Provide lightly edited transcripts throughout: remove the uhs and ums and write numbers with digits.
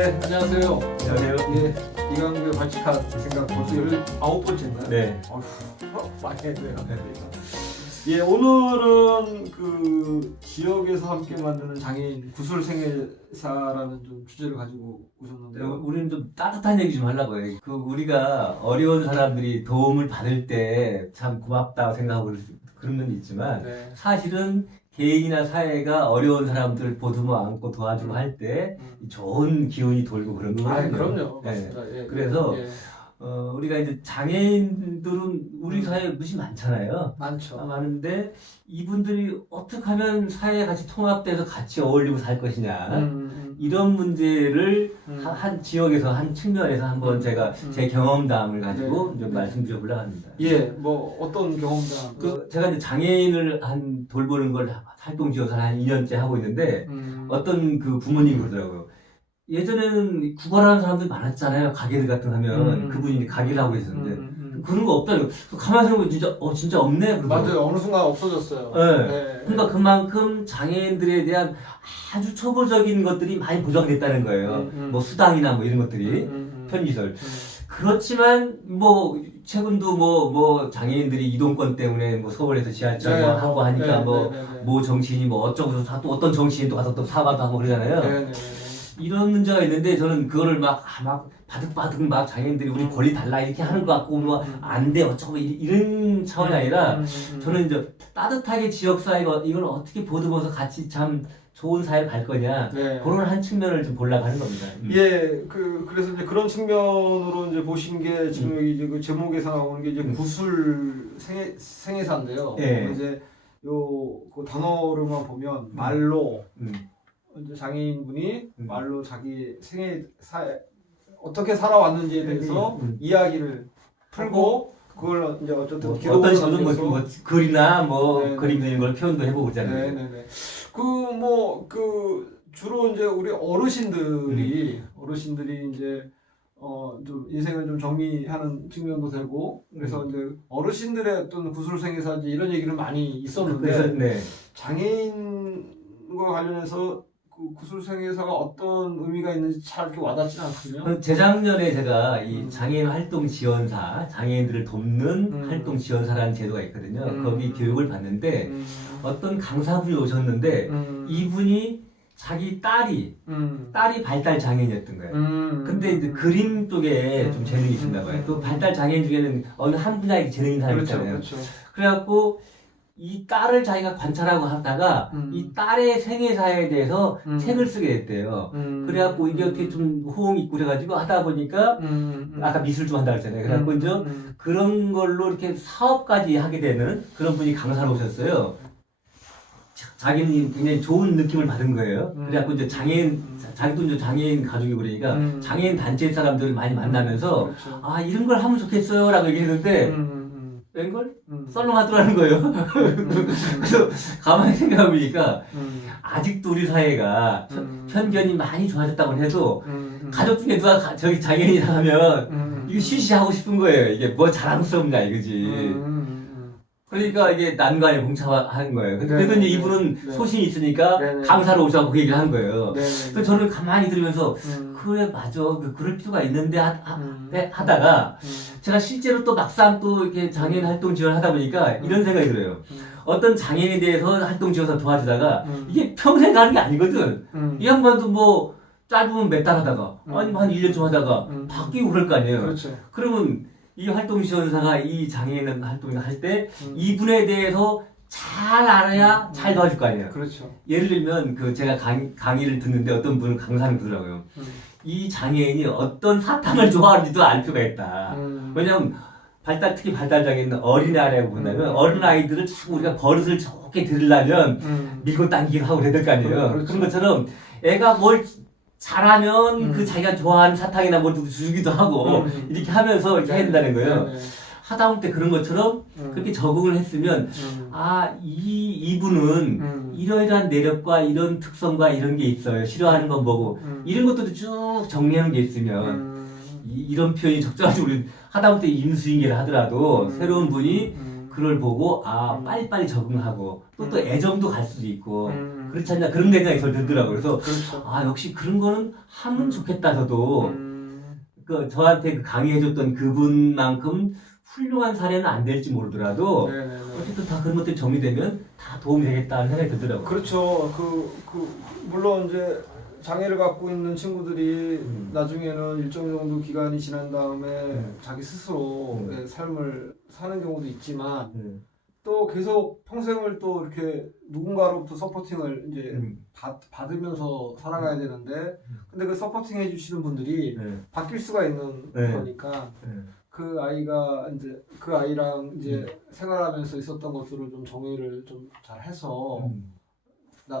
네, 안녕하세요. 안녕하세요. 예, 이광규 발칙한 생각 벌써 19번째인가요? 네. 많이 했네요. 예, 오늘은 그 지역에서 함께 만드는 장애인 구술 생애사라는 좀 주제를 가지고 오셨는데요. 우리는 좀 따뜻한 얘기 좀 하려고 해요. 그 우리가 어려운 사람들이 도움을 받을 때 참 고맙다고 생각하고 그런 면이 있지만 네. 사실은 개인이나 사회가 어려운 사람들을 보듬어 안고 도와주고 할 때 좋은 기운이 돌고 그런 거거든요. 그럼요. 네. 맞습니다. 예, 그래서 예. 우리가 이제 장애인들은 우리 사회에 무시 많잖아요. 많죠. 많은데 이분들이 어떻게 하면 사회에 같이 통합돼서 같이 어울리고 살 것이냐 이런 문제를 한 지역에서 한 측면에서 한번 제가 제 경험담을 가지고 좀 말씀드려보려고 합니다. 예, 뭐 어떤 경험담? 제가 이제 장애인을 한 돌보는 걸 활동지어서 한 2년째 하고 있는데 어떤 그 부모님이 그러더라고요. 예전에는 구걸하는 사람들 많았잖아요. 가게들 같은 거 하면 그분이 이제 가게를 하고 계셨는데 그런 거 없다고. 가만히 생각해보면 진짜 없네. 맞아요. 어느 순간 없어졌어요. 네. 네. 그러니까 그만큼 장애인들에 대한 아주 초보적인 것들이 많이 보장됐다는 거예요. 뭐 수당이나 뭐 이런 것들이 편의시설. 그렇지만 뭐 최근도 뭐 장애인들이 이동권 때문에 뭐 서울에서 지하철 뭐 하고 하니까 뭐 정치인이 뭐 어쩌고 또 어떤 정치인도 가서 또 사과도 하고 그러잖아요. 이런 문제가 있는데 저는 그거를 막 바득바득 막 장애인들이 우리 권리 달라 이렇게 하는 것 같고 뭐 안 돼 어쩌고 이런 차원이 아니라 저는 이제 따뜻하게 지역사회가 이걸 어떻게 보듬어서 같이 참 좋은 사회를 갈 거냐 그런 한 측면을 좀 보려고 하는 겁니다. 예, 그래서 이제 그런 측면으로 이제 보신 게 지금 여기 이제 그 제목에서 나오는 게 이제 구술 생애사인데요. 예. 이제 그 단어로만 보면 말로 이제 장애인분이 말로 자기 생애사 어떻게 살아왔는지에 대해서 이야기를 풀고 그걸 이제 어쨌든 어떤 식으로 뭐 글이나 뭐 네네. 그림 그리는 걸 표현도 해보고 그러잖아요. 네네네. 주로 이제 우리 어르신들이 이제 좀 인생을 좀 정리하는 측면도 되고 그래서 이제 어르신들의 어떤 구술생애사인지 이런 얘기를 많이 있었는데 네. 장애인과 관련해서 그 구술생애사가 어떤 의미가 있는지 잘 이렇게 와닿지 않거든요. 재작년에 제가 이 장애인 활동 지원사, 장애인들을 돕는 활동 지원사라는 제도가 있거든요. 거기 교육을 받는데 어떤 강사분이 오셨는데 이분이 자기 딸이 발달 장애인이었던 거예요. 근데 이제 그림 쪽에 좀 재능이 있나 봐요. 또 발달 장애인 중에는 어느 한 분야에 재능이 있는 사람이 있잖아요. 그렇죠. 그래갖고 이 딸을 자기가 관찰하고 하다가 이 딸의 생애사에 대해서 책을 쓰게 됐대요. 그래갖고 이게 어떻게 좀 호응이 있고 그래가지고 하다 보니까 아까 미술 좀 한다고 했잖아요. 그래갖고 이제 그런 걸로 이렇게 사업까지 하게 되는 그런 분이 강사로 오셨어요. 자기는 굉장히 좋은 느낌을 받은 거예요. 그래갖고 이제 자기도 이제 장애인 가족이 그러니까 장애인 단체 사람들을 많이 만나면서 그렇죠. 아, 이런 걸 하면 좋겠어요. 라고 얘기했는데 웬걸? 썰렁하더라는 거예요. 그래서 가만히 생각해보니까 아직도 우리 사회가 편견이 많이 좋아졌다고 해도 가족 중에 누가 저기 장애인이라 하면 이거 시시하고 싶은 거예요. 이게 뭐 자랑스럽냐 이거지. 그러니까 이게 난관에 봉착하는 거예요. 그래도 이제 이분은 소신이 있으니까 강사로 오자고 그 얘기를 한 거예요. 그래서 저는 가만히 들으면서 그래 맞아 그럴 필요가 있는데 하다가 제가 실제로 또 막상 또 이렇게 장애인 활동 지원을 하다 보니까 이런 생각이 들어요. 어떤 장애인에 대해서 활동 지원서 도와주다가 이게 평생 가는 게 아니거든. 이 양반도 뭐 짧으면 몇 달 하다가 아니면 한 1년 좀 하다가 바뀌고 그럴 거 아니에요. 그렇죠. 그러면 이 활동 지원사가 이 장애인 활동을 할 때 이분에 대해서 잘 알아야 잘 도와줄 거 아니에요. 그렇죠. 예를 들면 제가 강의를 듣는데 어떤 분은 강사님 그러더라고요. 이 장애인이 어떤 사탕을 좋아하는지도 알 필요가 있다. 왜냐면 특히 발달 장애인 어린아이라고 본다면 어린아이들을 자꾸 우리가 버릇을 좋게 들으려면 밀고 당기기도 하고 그래야 될 거 아니에요. 그렇죠. 그런 것처럼 애가 뭘 잘하면 그 자기가 좋아하는 사탕이나 뭘 주기도 하고 이렇게 하면서 이렇게 해야 된다는 거예요. 하다못해 그런 것처럼 그렇게 적응을 했으면 이분은 이러이러한 내력과 이런 특성과 이런 게 있어요. 싫어하는 건 뭐고 이런 것들도 쭉 정리하는 게 있으면 이런 표현이 적절하지. 우리 하다못해 인수인계를 하더라도 새로운 분이 그걸 보고 빨리빨리 적응하고 또 애정도 갈 수도 있고 그렇지 않냐 그런 생각이 저 들더라고요. 그래서 그렇죠. 역시 그런 거는 하면 좋겠다 저도. 그 저한테 그 강의해줬던 그분만큼 훌륭한 사례는 안 될지 모르더라도 네네네. 어쨌든 다 그런 것들이 정리되면 다 도움이 되겠다는 생각이 들더라고요. 그렇죠. 물론 이제 장애를 갖고 있는 친구들이 나중에는 일정 정도 기간이 지난 다음에 자기 스스로의 삶을 사는 경우도 있지만 또 계속 평생을 또 이렇게 누군가로부터 서포팅을 이제 받으면서 살아가야 되는데 근데 그 서포팅 해주시는 분들이 바뀔 수가 있는 거니까 그 아이가 이제 그 아이랑 이제 생활하면서 있었던 것들을 좀 정리를 좀 잘 해서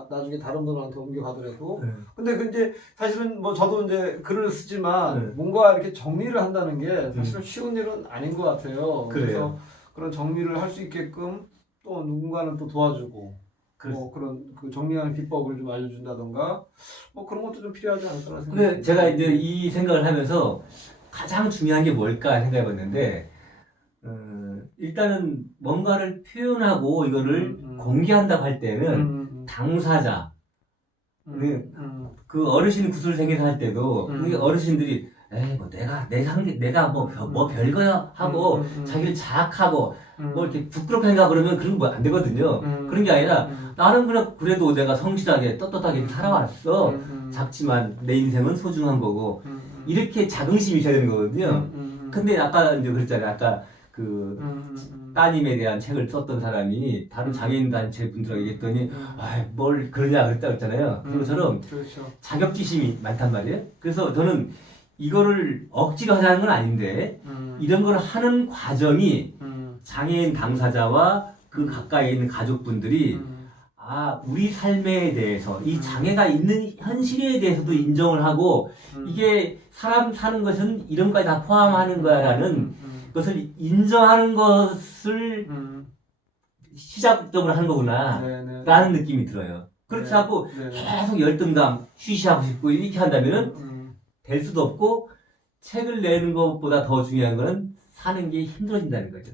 나중에 다른 분한테 옮겨가더라도 근데 그 이제 사실은 뭐 저도 이제 글을 쓰지만 뭔가 이렇게 정리를 한다는 게 사실은 쉬운 일은 아닌 것 같아요. 그래서 그런 정리를 할 수 있게끔 또 누군가는 또 도와주고 뭐 그런 그 정리하는 비법을 좀 알려준다던가 뭐 그런 것도 좀 필요하지 않을까 생각합니다. 근데 제가 이제 이 생각을 하면서 가장 중요한 게 뭘까 생각해봤는데 일단은 뭔가를 표현하고 이거를 공개한다고 할 때는 당사자 그 어르신 구술생에서 할 때도 그 어르신들이 에이 뭐 내가 뭐 별거야 하고 자기를 자학하고 뭐 이렇게 부끄럽게 생각 그러면 그런 거 안 되거든요. 그런 게 아니라 나는 그냥 그래도 내가 성실하게 떳떳하게 살아왔어. 작지만 내 인생은 소중한 거고 이렇게 자긍심이 있어야 되는 거거든요. 근데 아까 이제 그랬잖아요. 아까 그 따님에 대한 책을 썼던 사람이 다른 장애인 단체 분들하고 얘기했더니 뭘 그러냐 그랬잖아요. 그것처럼 그렇죠. 자격지심이 많단 말이에요. 그래서 저는 이거를 억지로 하자는 건 아닌데 이런 걸 하는 과정이 장애인 당사자와 그 가까이 있는 가족분들이 우리 삶에 대해서 이 장애가 있는 현실에 대해서도 인정을 하고 이게 사람 사는 것은 이런 것까지 다 포함하는 거야라는 것을 인정하는 것을 시작점으로 하는 거구나 라는 느낌이 들어요. 그렇지 않고 계속 열등감, 쉬쉬하고 싶고 이렇게 한다면은 될 수도 없고 책을 내는 것보다 더 중요한 거는 사는 게 힘들어진다는 거죠.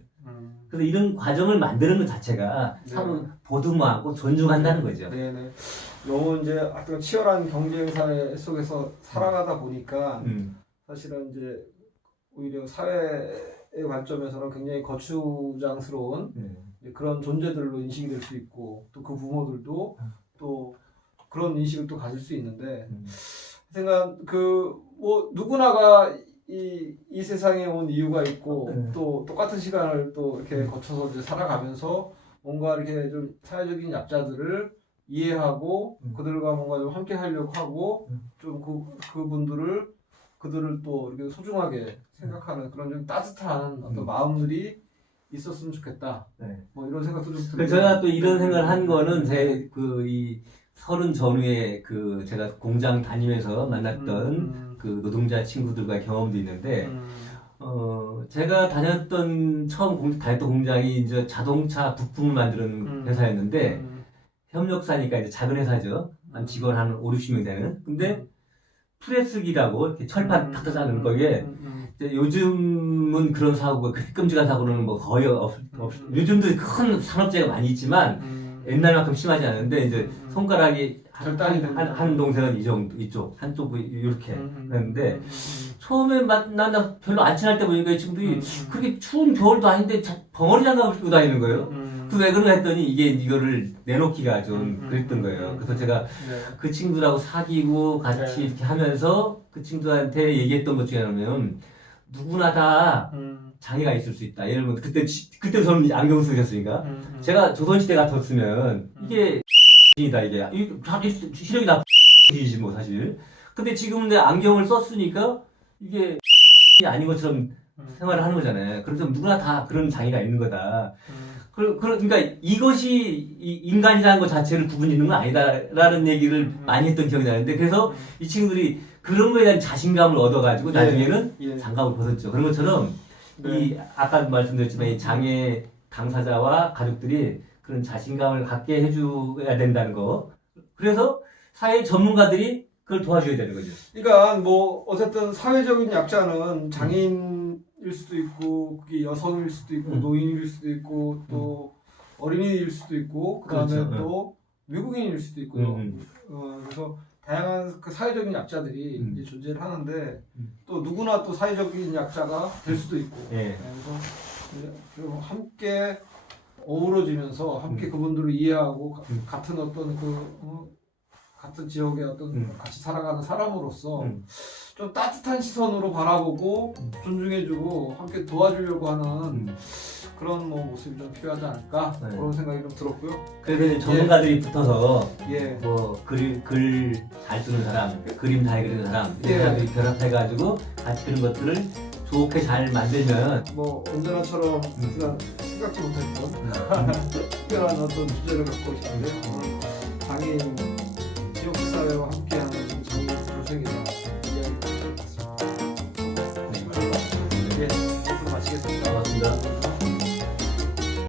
그래서 이런 과정을 만드는 것 자체가 서로 보듬어하고 존중한다는 거죠. 네네. 너무 이제 하여튼 치열한 경쟁 사회 속에서 살아가다 보니까 사실은 이제 오히려 사회의 관점에서는 굉장히 거추장스러운 그런 존재들로 인식이 될 수 있고 또 그 부모들도 또 그런 인식을 또 가질 수 있는데 생각 뭐 누구나가 이 세상에 온 이유가 있고 또 똑같은 시간을 또 이렇게 거쳐서 이제 살아가면서 뭔가 이렇게 좀 사회적인 약자들을 이해하고 그들과 뭔가 좀 함께 하려고 하고 좀 그들을 또 이렇게 소중하게 생각하는 그런 좀 따뜻한 어떤 마음들이 있었으면 좋겠다. 뭐 이런 생각도 좀 들고. 제가 또 이런 생각을 한 거는 제 이 30 전후에 그 제가 공장 다니면서 만났던 그 노동자 친구들과 경험도 있는데 제가 다녔던 공장이 이제 자동차 부품을 만드는 회사였는데 협력사니까 이제 작은 회사죠. 한 직원 한 5, 60명 되는. 근데 프레스기라고 이렇게 철판 탁탁 자는 거에 이제 요즘은 그런 사고가 그렇게 끔찍한 사고는 뭐 거의 요즘도 큰 산업재해가 많이 있지만 옛날만큼 심하지 않은데 이제 손가락이 한 동생은 이 정도 이쪽 한쪽 이렇게 그랬는데 처음에 만나 별로 안 친할 때 보니까 이 친구들이 그렇게 추운 겨울도 아닌데 벙어리 장갑을 끼고 다니는 거예요. 그 왜 그런가 했더니 이거를 내놓기가 좀 그랬던 거예요. 그래서 제가 그 친구들하고 사귀고 같이 이렇게 하면서 그 친구들한테 얘기했던 것 중에 하나는 누구나 다 장애가 있을 수 있다. 예를 들면 그때 저는 안경 쓰셨으니까 제가 조선시대 같았으면 이게 이다 이게 시력이 나쁘지 뭐 사실. 근데 지금 내 안경을 썼으니까 이게 아닌 것처럼 생활을 하는 거잖아요. 그래서 누구나 다 그런 장애가 있는 거다. 그러니까 이것이 인간이라는 것 자체를 구분 짓는 건 아니다라는 얘기를 많이 했던 기억이 나는데 그래서 이 친구들이 그런 거에 대한 자신감을 얻어가지고 나중에는 장갑을 벗었죠. 그런 것처럼 이 아까 말씀드렸지만 이 장애 당사자와 가족들이 그런 자신감을 갖게 해줘야 된다는 거. 그래서 사회 전문가들이 그걸 도와줘야 되는 거죠. 그러니까 뭐 어쨌든 사회적인 약자는 장애인을 일 수도 있고 그게 여성일 수도 있고 노인일 수도 있고 또 어린이일 수도 있고 그다음에 그렇죠. 또 외국인일 수도 있고요. 그래서 다양한 그 사회적인 약자들이 이제 존재를 하는데 또 누구나 또 사회적인 약자가 될 수도 있고 예. 그래서 이제 좀 함께 어우러지면서 함께 그분들을 이해하고 같은 어떤 같은 지역의 어떤 같이 살아가는 사람으로서 좀 따뜻한 시선으로 바라보고 존중해주고 함께 도와주려고 하는 그런 뭐 모습이 좀 필요하지 않을까 네. 그런 생각이 좀 들었고요. 그래서 이제 전문가들이 붙어서 예. 뭐 글 잘 쓰는 사람, 그림 잘 그리는 사람 예. 이런 사람들이 결합해가지고 같이 그런 것들을 좋게 잘 만들면 뭐 언제나처럼 제가 생각지 못했던 특별한 어떤 주제를 갖고 있는데 장애인 지역사회와 함께하는 장애인 구조생이다.